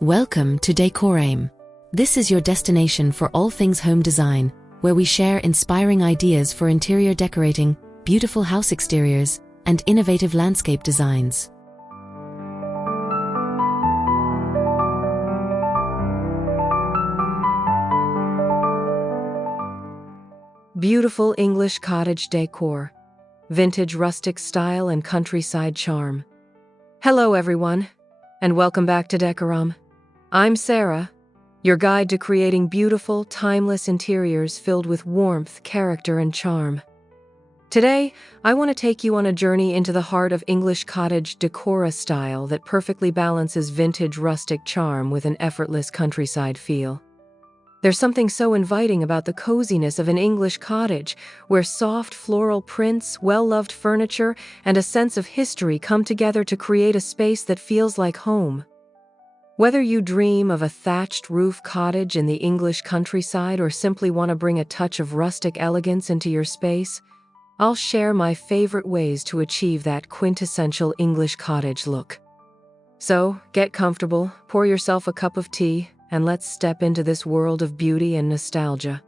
Welcome to Decorame. This is your destination for all things home design, where we share inspiring ideas for interior decorating, beautiful house exteriors, and innovative landscape designs. Beautiful English cottage decor, vintage rustic style and countryside charm. Hello everyone, and welcome back to Decorame. I'm Sarah, your guide to creating beautiful, timeless interiors filled with warmth, character, and charm. Today, I want to take you on a journey into the heart of English cottage decor style that perfectly balances vintage rustic charm with an effortless countryside feel. There's something so inviting about the coziness of an English cottage, where soft floral prints, well-loved furniture, and a sense of history come together to create a space that feels like home. Whether you dream of a thatched roof cottage in the English countryside or simply want to bring a touch of rustic elegance into your space, I'll share my favorite ways to achieve that quintessential English cottage look. So, get comfortable, pour yourself a cup of tea, and let's step into this world of beauty and nostalgia.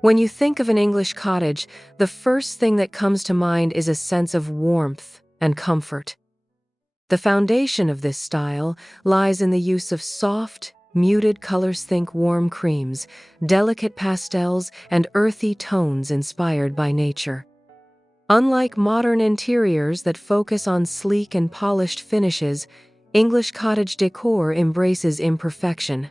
When you think of an English cottage, the first thing that comes to mind is a sense of warmth and comfort. The foundation of this style lies in the use of soft, muted colors. Think warm creams, delicate pastels, and earthy tones inspired by nature. Unlike modern interiors that focus on sleek and polished finishes, English cottage decor embraces imperfection.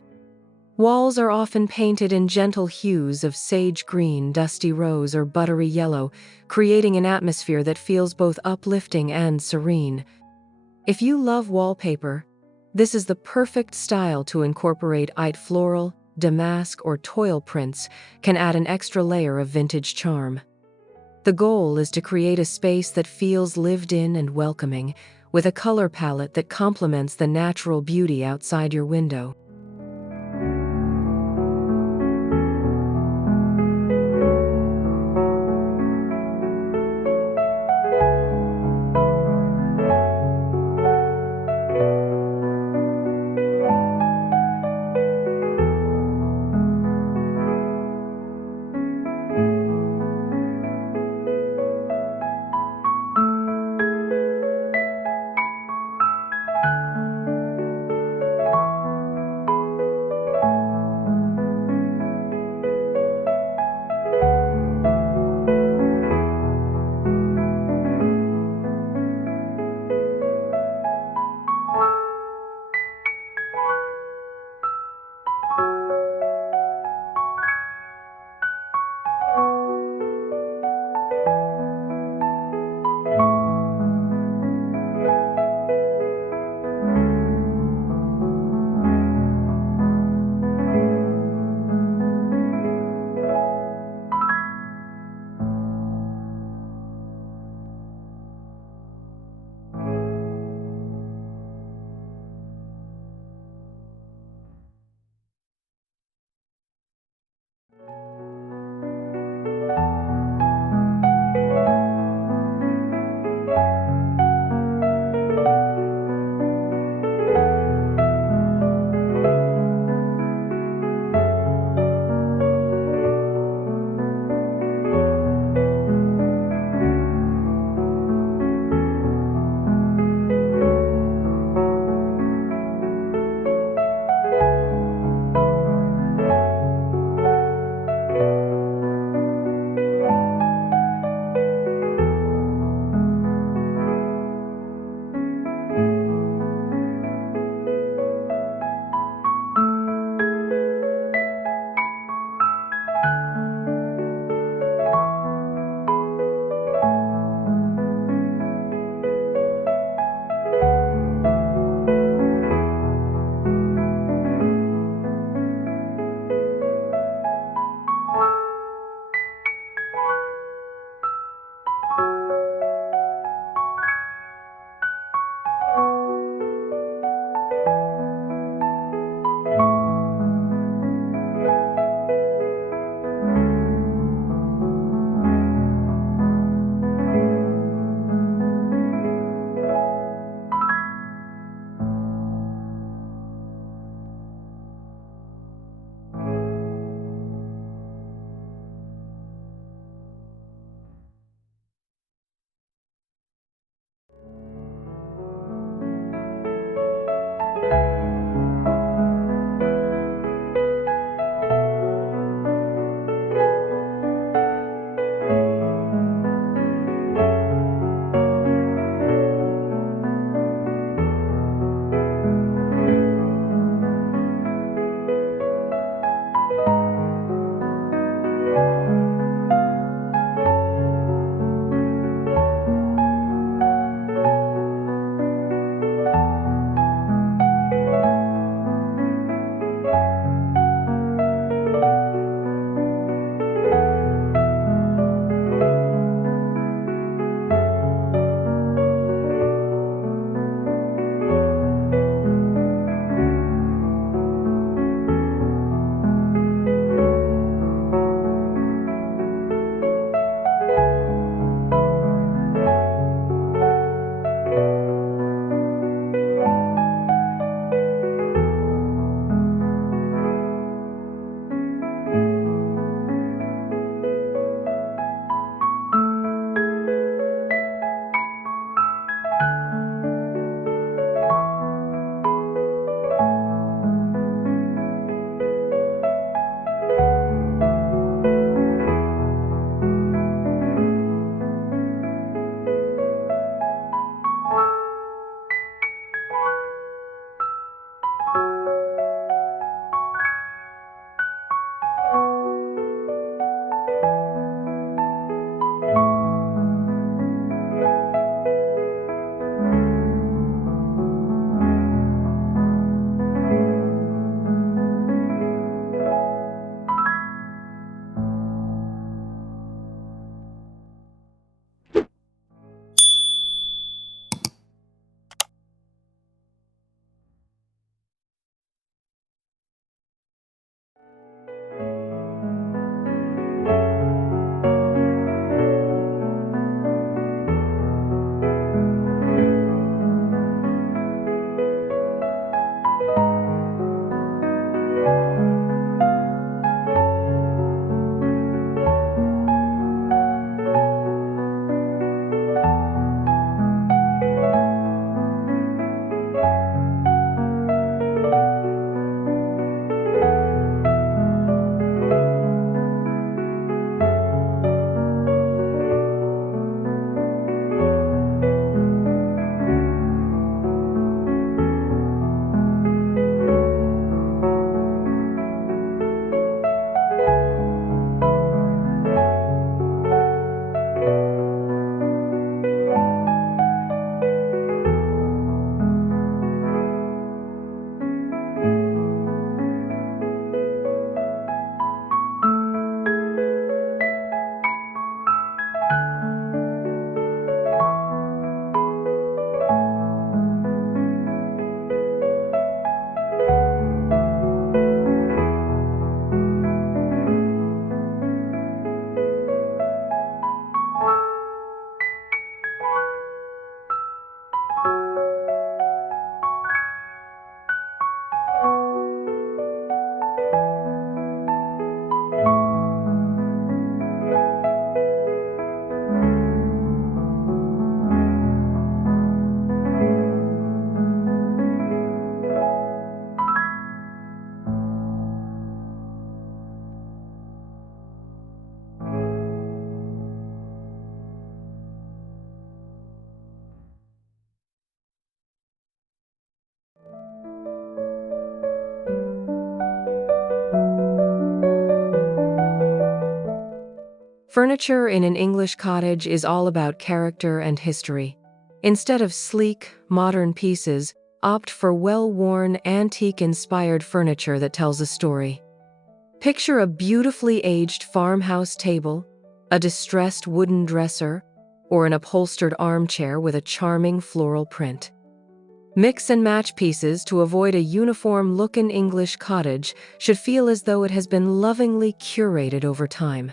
Walls are often painted in gentle hues of sage green, dusty rose, or buttery yellow, creating an atmosphere that feels both uplifting and serene. If you love wallpaper, this is the perfect style to incorporate. Floral, damask, or toile prints can add an extra layer of vintage charm. The goal is to create a space that feels lived in and welcoming, with a color palette that complements the natural beauty outside your window. Furniture in an English cottage is all about character and history. Instead of sleek, modern pieces, opt for well-worn, antique-inspired furniture that tells a story. Picture a beautifully aged farmhouse table, a distressed wooden dresser, or an upholstered armchair with a charming floral print. Mix and match pieces to avoid a uniform look. An English cottage should feel as though it has been lovingly curated over time.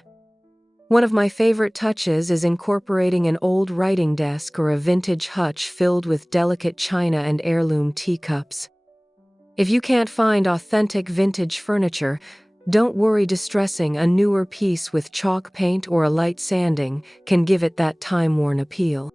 One of my favorite touches is incorporating an old writing desk or a vintage hutch filled with delicate china and heirloom teacups. If you can't find authentic vintage furniture, don't worry. Distressing a newer piece with chalk paint or a light sanding can give it that time-worn appeal.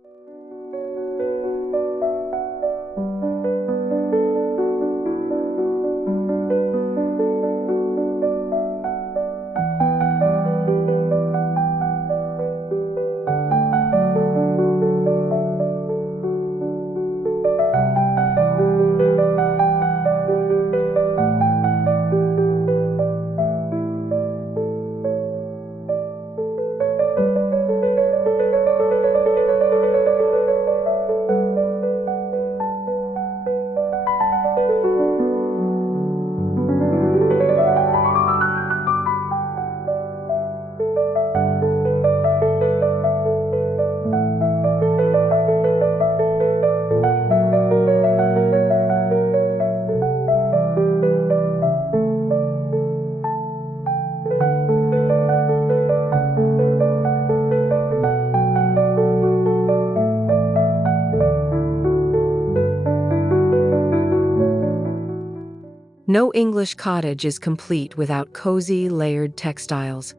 No English cottage is complete without cozy, layered textiles.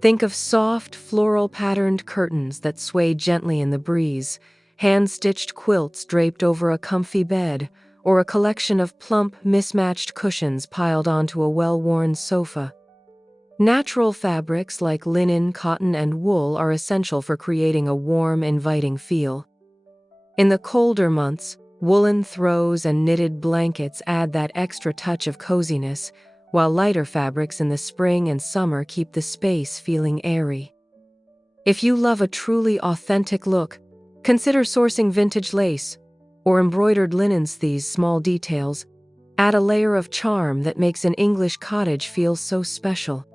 Think of soft, floral-patterned curtains that sway gently in the breeze, hand-stitched quilts draped over a comfy bed, or a collection of plump, mismatched cushions piled onto a well-worn sofa. Natural fabrics like linen, cotton, and wool are essential for creating a warm, inviting feel. In the colder months, woolen throws and knitted blankets add that extra touch of coziness, while lighter fabrics in the spring and summer keep the space feeling airy. If you love a truly authentic look, consider sourcing vintage lace or embroidered linens. These small details add a layer of charm that makes an English cottage feel so special.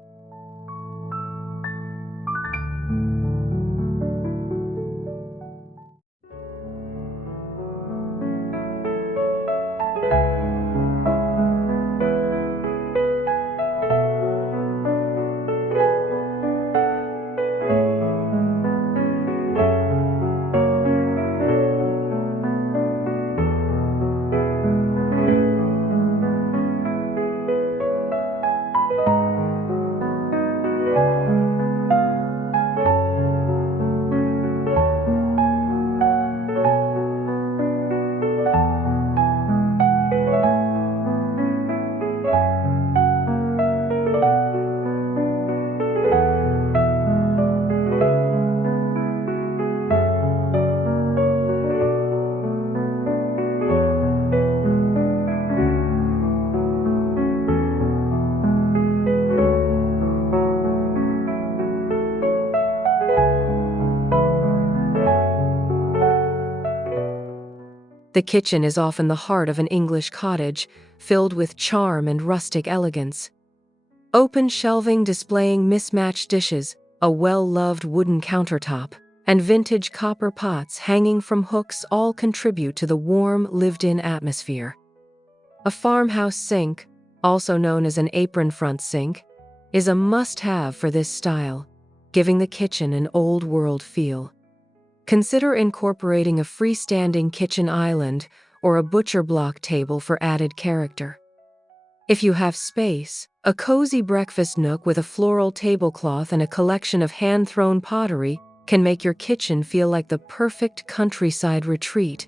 The kitchen is often the heart of an English cottage, filled with charm and rustic elegance. Open shelving displaying mismatched dishes, a well-loved wooden countertop, and vintage copper pots hanging from hooks all contribute to the warm, lived-in atmosphere. A farmhouse sink, also known as an apron-front sink, is a must-have for this style, giving the kitchen an old-world feel. Consider incorporating a freestanding kitchen island or a butcher block table for added character. If you have space, a cozy breakfast nook with a floral tablecloth and a collection of hand-thrown pottery can make your kitchen feel like the perfect countryside retreat.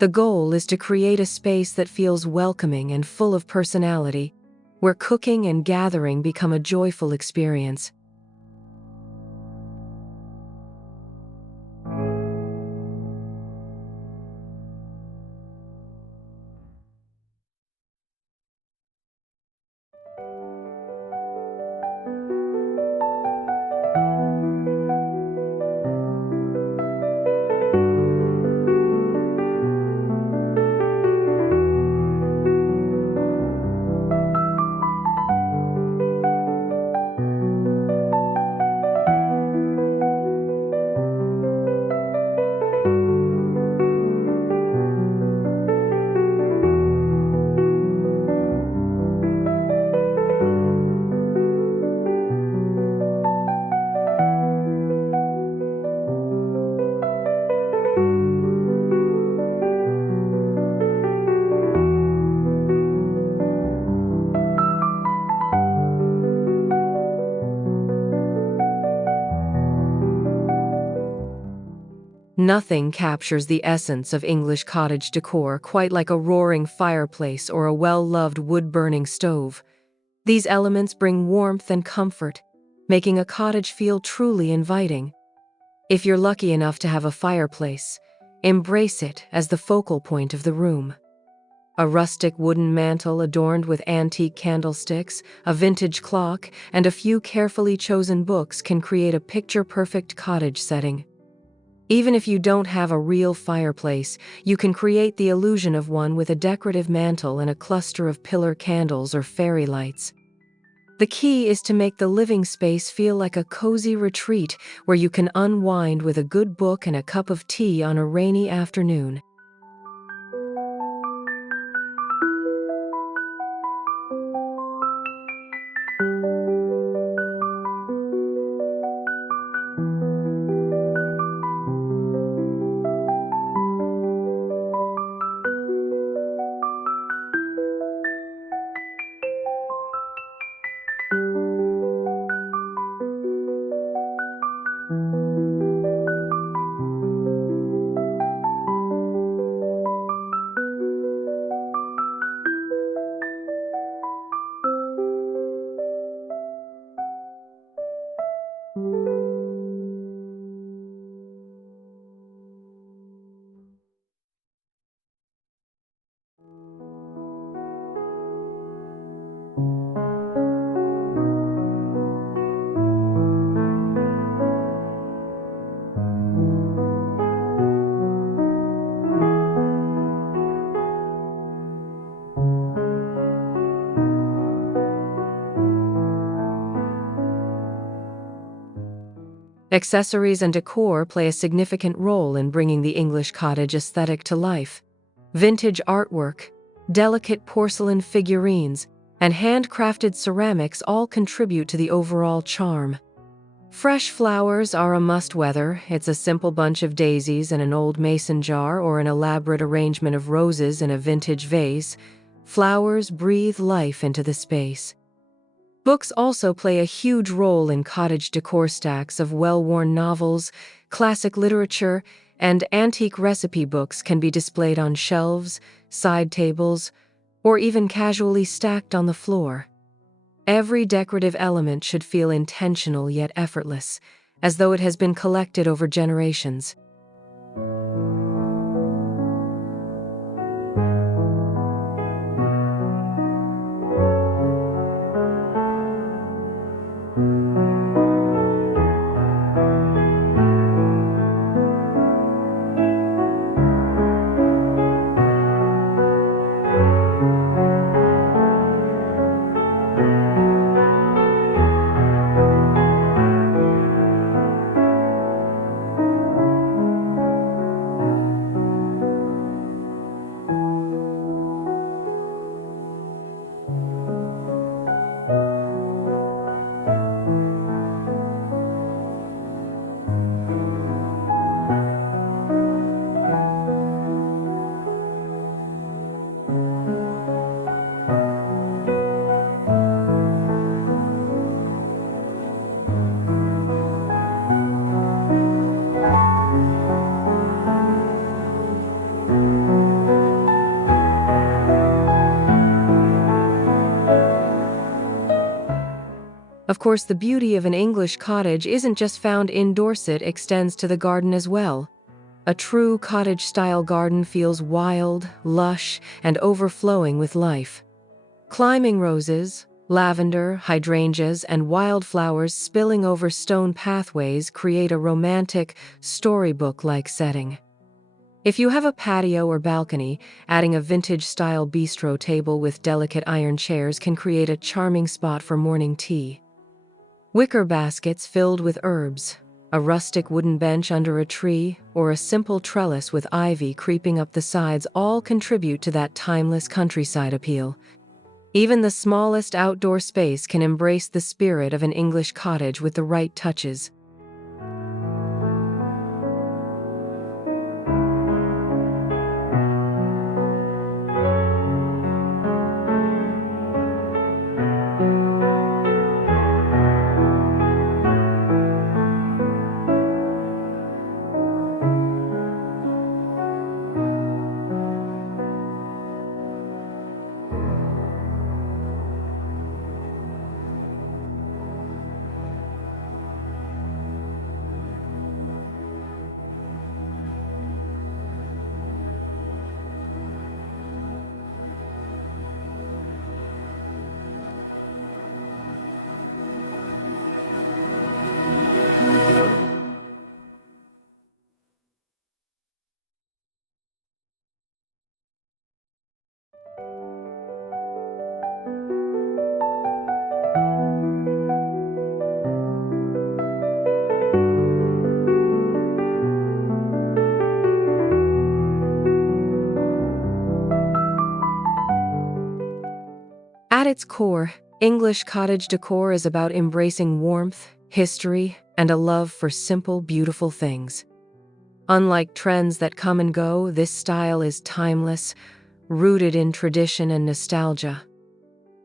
The goal is to create a space that feels welcoming and full of personality, where cooking and gathering become a joyful experience. Nothing captures the essence of English cottage decor quite like a roaring fireplace or a well-loved wood-burning stove. These elements bring warmth and comfort, making a cottage feel truly inviting. If you're lucky enough to have a fireplace, embrace it as the focal point of the room. A rustic wooden mantel adorned with antique candlesticks, a vintage clock, and a few carefully chosen books can create a picture-perfect cottage setting. Even if you don't have a real fireplace, you can create the illusion of one with a decorative mantel and a cluster of pillar candles or fairy lights. The key is to make the living space feel like a cozy retreat where you can unwind with a good book and a cup of tea on a rainy afternoon. Accessories and decor play a significant role in bringing the English cottage aesthetic to life. Vintage artwork, delicate porcelain figurines, and handcrafted ceramics all contribute to the overall charm. Fresh flowers are a must, whether it's a simple bunch of daisies in an old mason jar or an elaborate arrangement of roses in a vintage vase. Flowers breathe life into the space. Books also play a huge role in cottage decor. Stacks of well-worn novels, classic literature, and antique recipe books can be displayed on shelves, side tables, or even casually stacked on the floor. Every decorative element should feel intentional yet effortless, as though it has been collected over generations. Of course, the beauty of an English cottage isn't just found indoors, it extends to the garden as well. A true cottage-style garden feels wild, lush, and overflowing with life. Climbing roses, lavender, hydrangeas, and wildflowers spilling over stone pathways create a romantic, storybook-like setting. If you have a patio or balcony, adding a vintage-style bistro table with delicate iron chairs can create a charming spot for morning tea. Wicker baskets filled with herbs, a rustic wooden bench under a tree, or a simple trellis with ivy creeping up the sides all contribute to that timeless countryside appeal. Even the smallest outdoor space can embrace the spirit of an English cottage with the right touches. its core, English cottage decor is about embracing warmth, history, and a love for simple, beautiful things. Unlike trends that come and go, this style is timeless, rooted in tradition and nostalgia.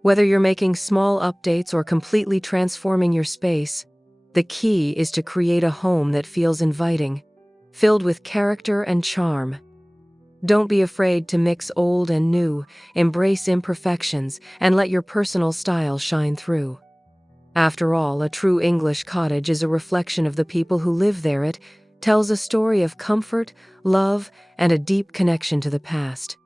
Whether you're making small updates or completely transforming your space, the key is to create a home that feels inviting, filled with character and charm. Don't be afraid to mix old and new, embrace imperfections, and let your personal style shine through. After all, a true English cottage is a reflection of the people who live there. It tells a story of comfort, love, and a deep connection to the past.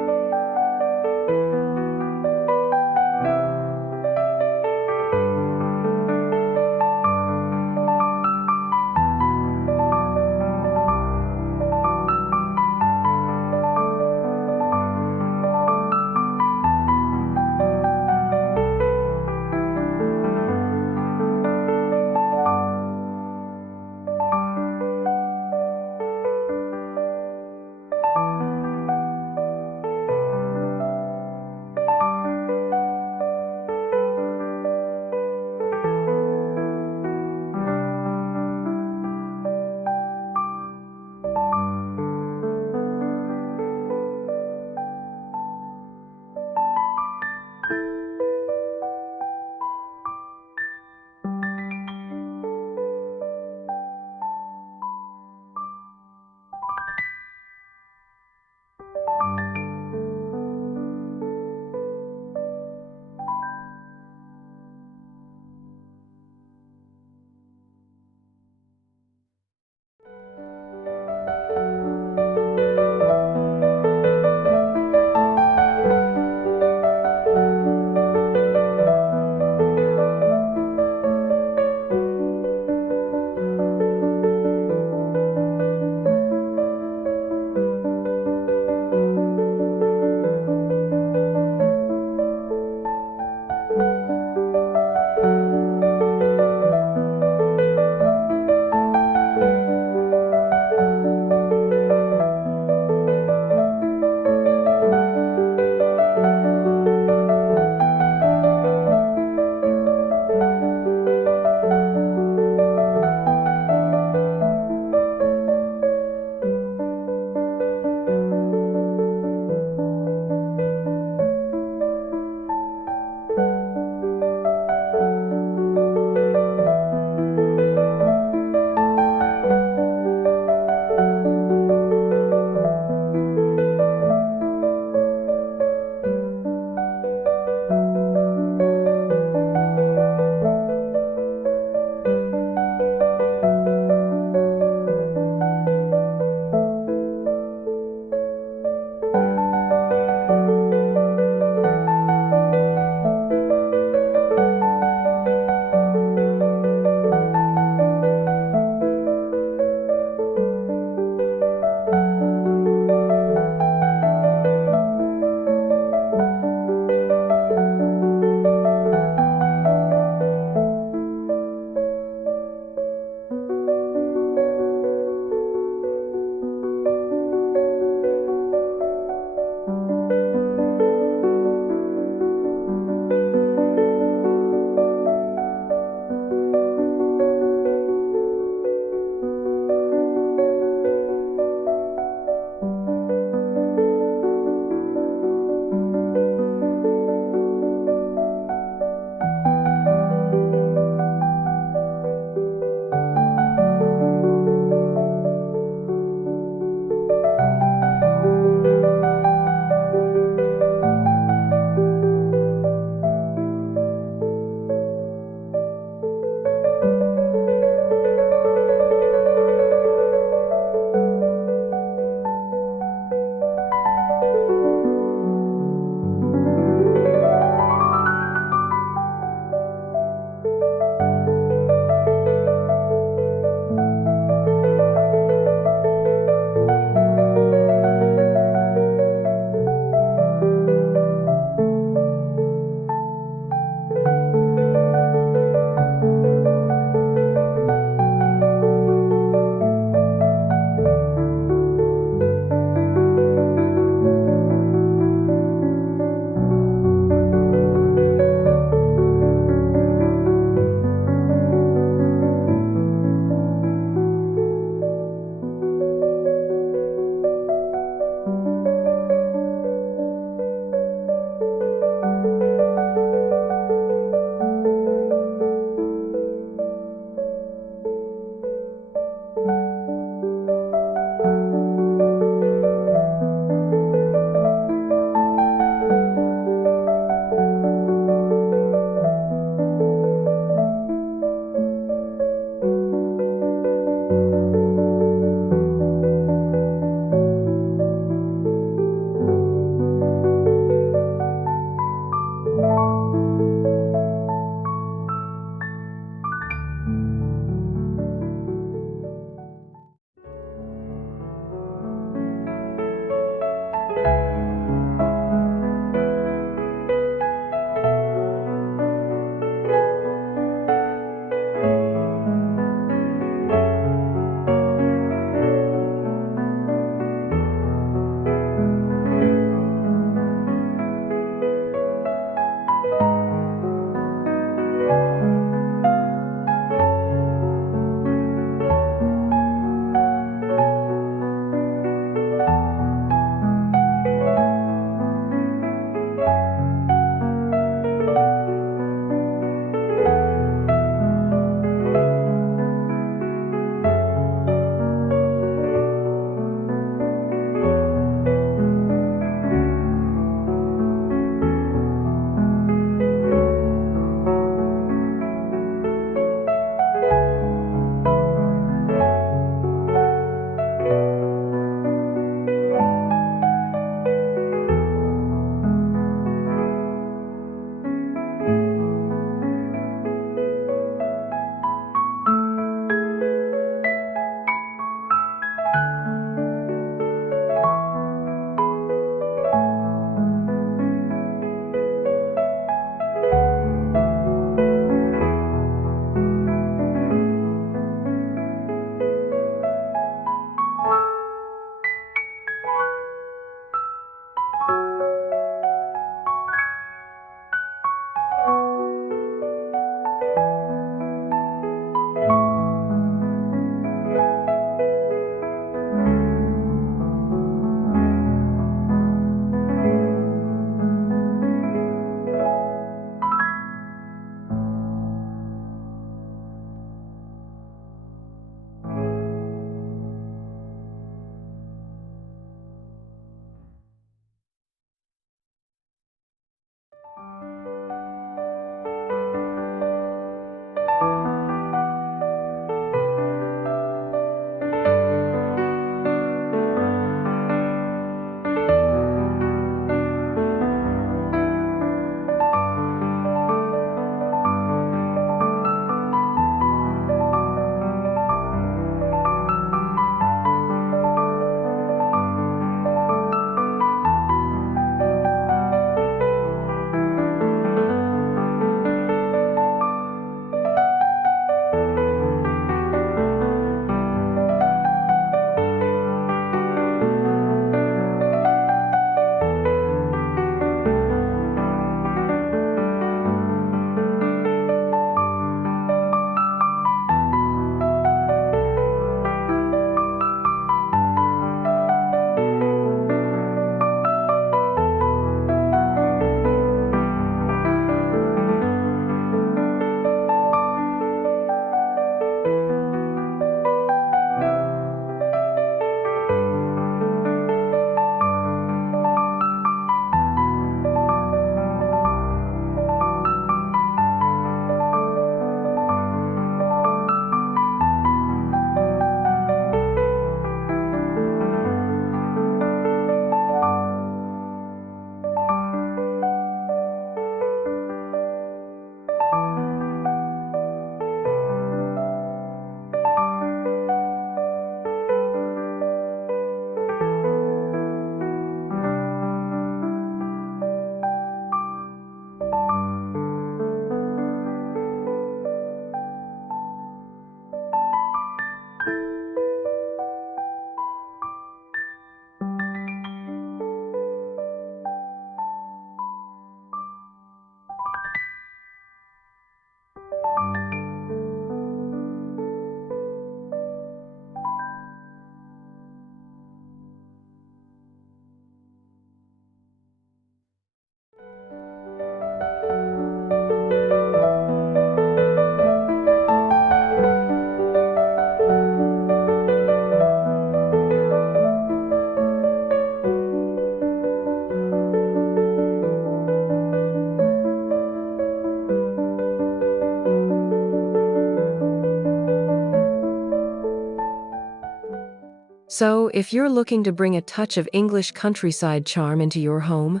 So, if you're looking to bring a touch of English countryside charm into your home,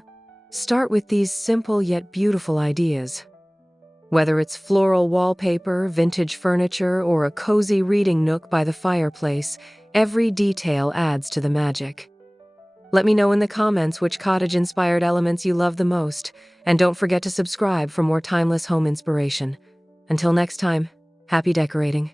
start with these simple yet beautiful ideas. Whether it's floral wallpaper, vintage furniture, or a cozy reading nook by the fireplace, every detail adds to the magic. Let me know in the comments which cottage-inspired elements you love the most, and don't forget to subscribe for more timeless home inspiration. Until next time, happy decorating.